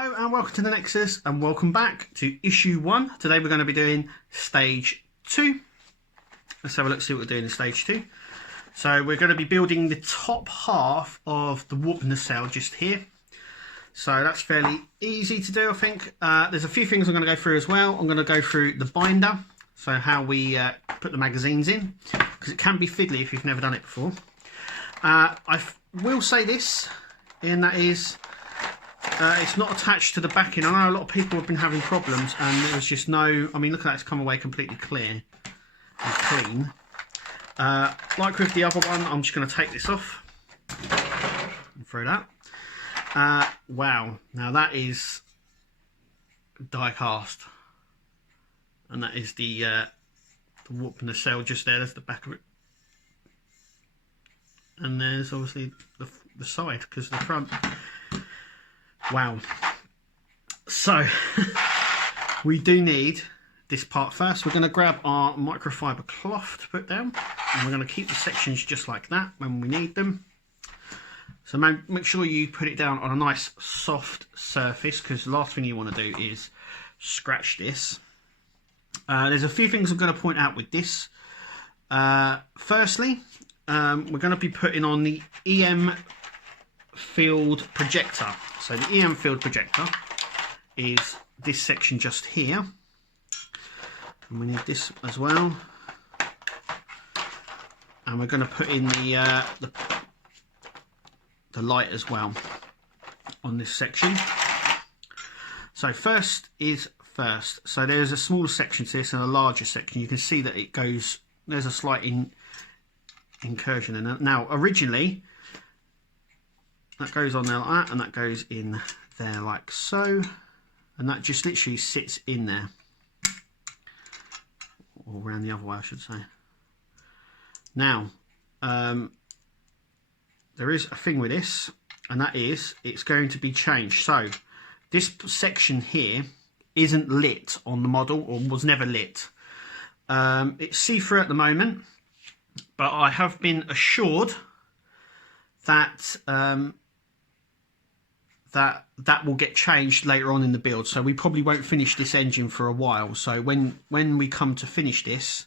Hello and welcome to the Nexus and welcome back to issue 1. Today we're going to be doing stage 2. Let's have a look, see what we're doing in stage 2. So we're going to be building the top half of the warp nacelle just here. So that's fairly easy to do, I think. There's a few things I'm going to go through as well. I'm going to go through the binder, so how we put the magazines in, because it can be fiddly if you've never done it before. I will say this, and that is, it's not attached to the backing. I know a lot of people have been having problems, and there was just no. I mean, look at that; it's come away completely clear and clean. Like with the other one, I'm just going to take this off and throw that. Wow! Now that is die cast, and that is the warp nacelle just there. There's the back of it, and there's obviously the side because the front. Wow. So we do need this part first. We're going to grab our microfiber cloth to put down, and we're going to keep the sections just like that when we need them. So make sure you put it down on a nice soft surface, because the last thing you want to do is scratch this. There's a few things I'm going to point out with this. Firstly, we're going to be putting on the EM field projector. So the EM field projector is this section just here, and we need this as well. And we're going to put in the light as well on this section. So first is first. So there's a smaller section to this and a larger section. You can see that it goes. There's a slight incursion in it. Now originally, that goes on there like that, and that goes in there like so, and that just literally sits in there, or around the other way I should say. Now there is a thing with this, and that is it's going to be changed. So this section here isn't lit on the model, or was never lit. It's see-through at the moment, but I have been assured that that will get changed later on in the build. So we probably won't finish this engine for a while. So when we come to finish this,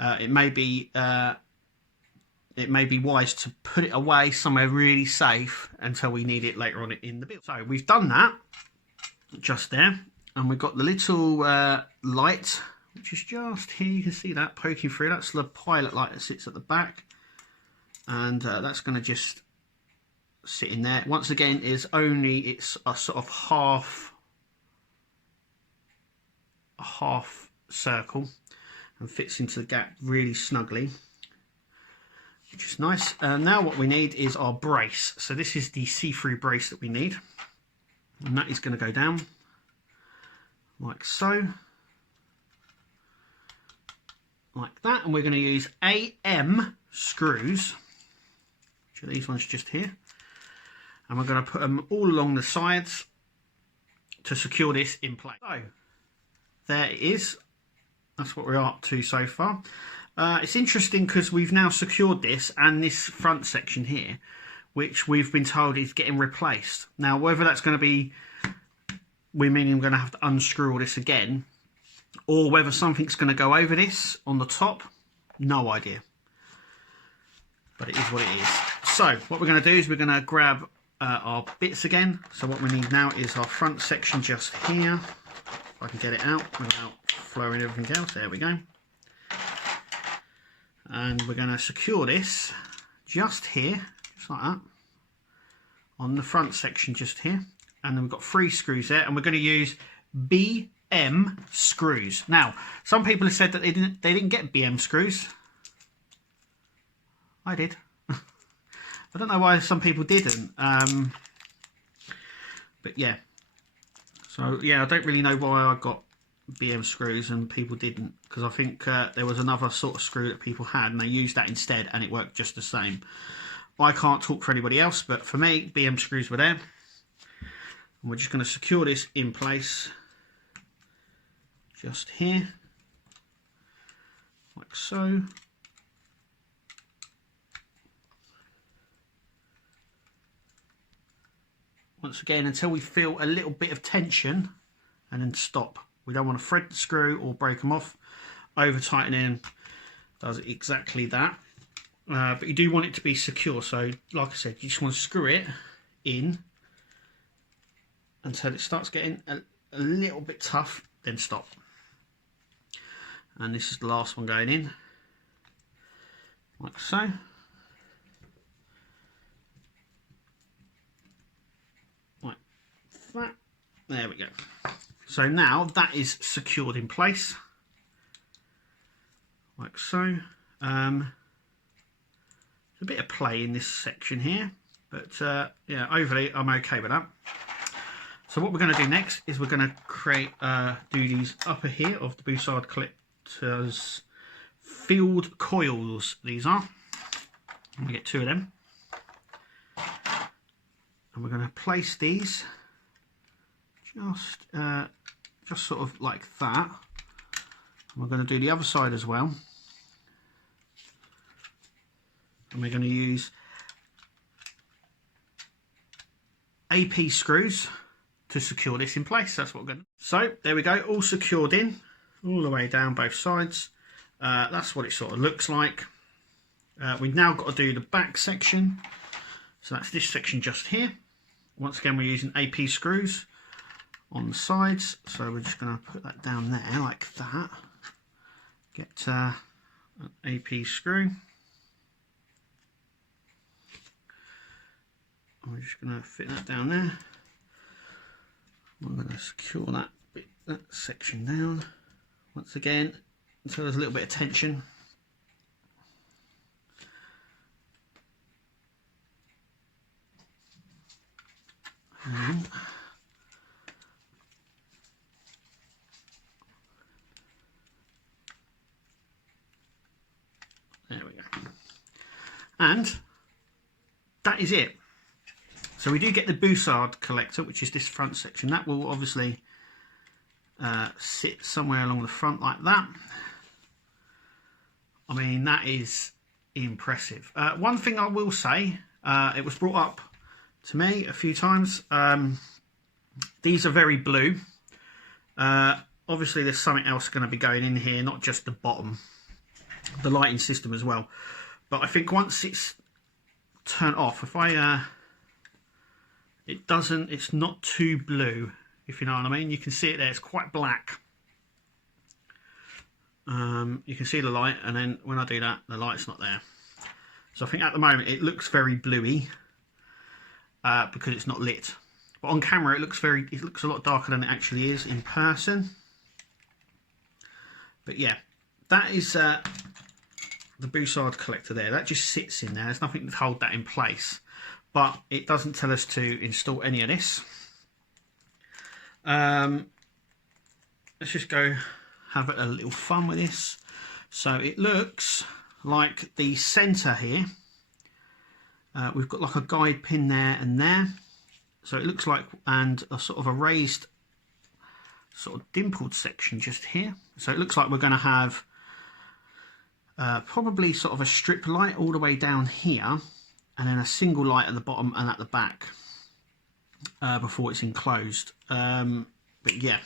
it may be wise to put it away somewhere really safe until we need it later on in the build. So we've done that just there, and we've got the little light, which is just here. You can see that poking through. That's the pilot light that sits at the back, and that's going to just sit in there. Once again, it's a sort of half circle and fits into the gap really snugly, which is nice. Now what we need is our brace. So this is the see-through brace that we need, and that is going to go down like so, like that, and we're going to use AM screws, which are these ones just here. And we're going to put them all along the sides to secure this in place. So there it is. That's what we're up to so far. It's interesting because we've now secured this and this front section here, which we've been told is getting replaced. Now, whether that's going to be, meaning I'm going to have to unscrew all this again, or whether something's going to go over this on the top, no idea. But it is what it is. So what we're going to do is we're going to grab our bits again. So what we need now is our front section just here. If I can get it out without flowing everything else. There we go. And we're going to secure this just here, just like that, on the front section just here. And then we've got 3 screws there, and we're going to use BM screws. Now, some people have said that they didn't get BM screws. I did. I don't know why some people didn't, but yeah. So yeah, I don't really know why I got BM screws and people didn't, because I think there was another sort of screw that people had and they used that instead and it worked just the same. I can't talk for anybody else, but for me, BM screws were there. And we're just going to secure this in place just here, like so. once again until we feel a little bit of tension, and then stop. We don't want to thread the screw or break them off. Over tightening does exactly that, but you do want it to be secure. So like I said, you just want to screw it in until it starts getting a little bit tough, then stop. And this is the last one going in, like so. Like that. There we go. So now that is secured in place, like so. There's a bit of play in this section here, but yeah, overly I'm okay with that. So what we're going to do next is we're going to create do these upper here of the Bussard Collector's field coils. These are. We get 2 of them, and we're going to place these just sort of like that. And we're going to do the other side as well, and we're going to use AP screws to secure this in place. That's what we're going to do. So there we go, all secured in all the way down both sides. That's what it sort of looks like. We've now got to do the back section, so that's this section just here. Once again, we're using AP screws on the sides, so we're just going to put that down there like that. Get an AP screw. We're just going to fit that down there. I'm going to secure that section down once again until there's a little bit of tension. And there we go. And that is it. So we do get the Bussard Collector, which is this front section. That will obviously sit somewhere along the front like that. I mean, that is impressive. One thing I will say, it was brought up to me a few times. These are very blue. Obviously, there's something else going to be going in here, not just the bottom, the lighting system as well. But I think once it's turned off, if I... it's not too blue, if you know what I mean. You can see it there, it's quite black. You can see the light, and then when I do that, the light's not there. So I think at the moment it looks very bluey because it's not lit. But on camera it looks a lot darker than it actually is in person. But yeah, that is the Bussard Collector there. That just sits in there. There's nothing to hold that in place. But it doesn't tell us to install any of this. Let's just go have a little fun with this. So it looks like the center here, we've got like a guide pin there and there. So it looks like, and a sort of a raised sort of dimpled section just here. So it looks like we're going to have probably sort of a strip light all the way down here, and then a single light at the bottom and at the back before it's enclosed. But yeah,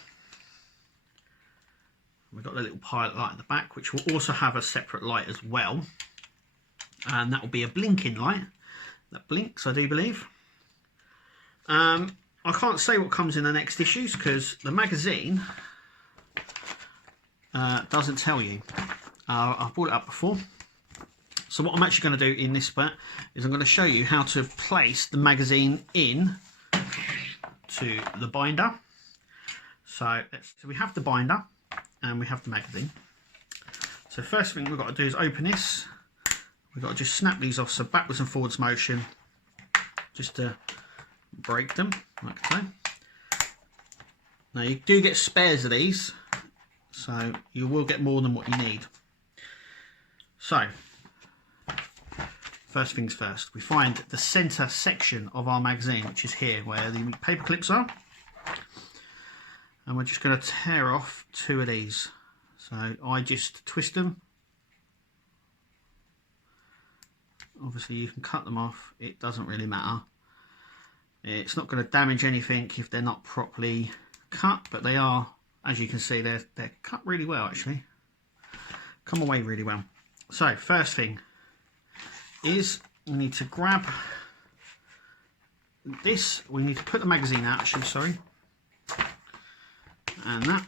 we've got the little pilot light at the back, which will also have a separate light as well, and that will be a blinking light that blinks, I do believe. I can't say what comes in the next issues because the magazine doesn't tell you. I've brought it up before. So what I'm actually going to do in this bit is I'm going to show you how to place the magazine in to the binder. So we have the binder and we have the magazine. So first thing we've got to do is open this. We've got to just snap these off, so backwards and forwards motion, just to break them like so. Now you do get spares of these, so you will get more than what you need. So first things first, we find the center section of our magazine, which is here where the paper clips are, and we're just going to tear off 2 of these. So I just twist them. Obviously you can cut them off, it doesn't really matter. It's not going to damage anything if they're not properly cut, but they are, as you can see, they're cut really well actually. Come away really well. So first thing is we need to grab this. We need to put the magazine out actually, sorry. And that.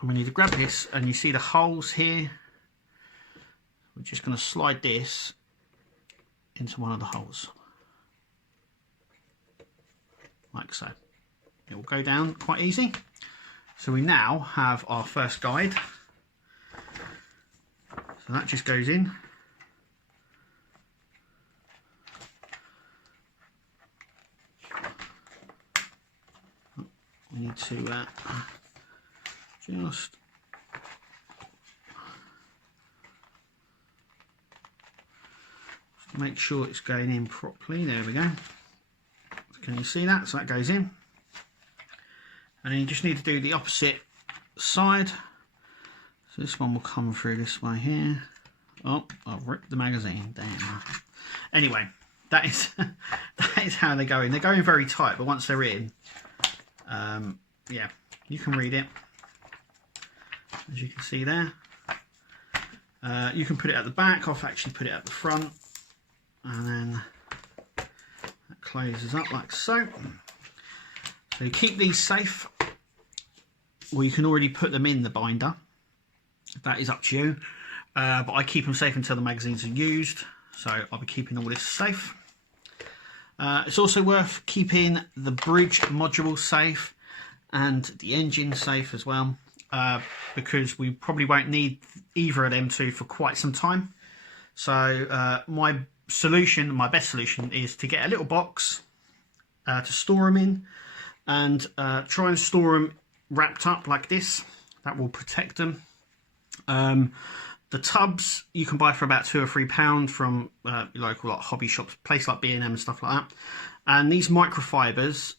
And we need to grab this, and you see the holes here. We're just going to slide this into one of the holes. Like so. It will go down quite easy. So we now have our first guide. So that just goes in. We need to just make sure it's going in properly. There we go. Can you see that? So that goes in. And then you just need to do the opposite side. So this one will come through this way here. Oh, I've ripped the magazine. Damn. Anyway, that is that is how they go in. They're going very tight, but once they're in, yeah, you can read it. As you can see there. You can put it at the back. I've actually put it at the front. And then that closes up like so. So you keep these safe. Well, you can already put them in the binder. That is up to you. But I keep them safe until the magazines are used. So I'll be keeping all this safe. It's also worth keeping the bridge module safe and the engine safe as well. Because we probably won't need either of them two for quite some time. So my best solution is to get a little box to store them in, and try and store them wrapped up like this. That will protect them. The tubs you can buy for about £2 or £3 from your local like hobby shops, place like B&M and stuff like that. And these microfibers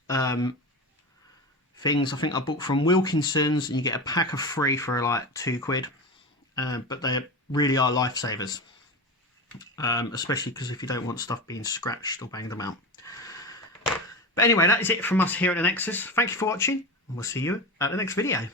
things I think I bought from Wilkinson's, and you get a pack of 3 for like £2. But they really are lifesavers. Especially because if you don't want stuff being scratched or banged them out. But anyway, that is it from us here at the Nexus. Thank you for watching, and we'll see you at the next video.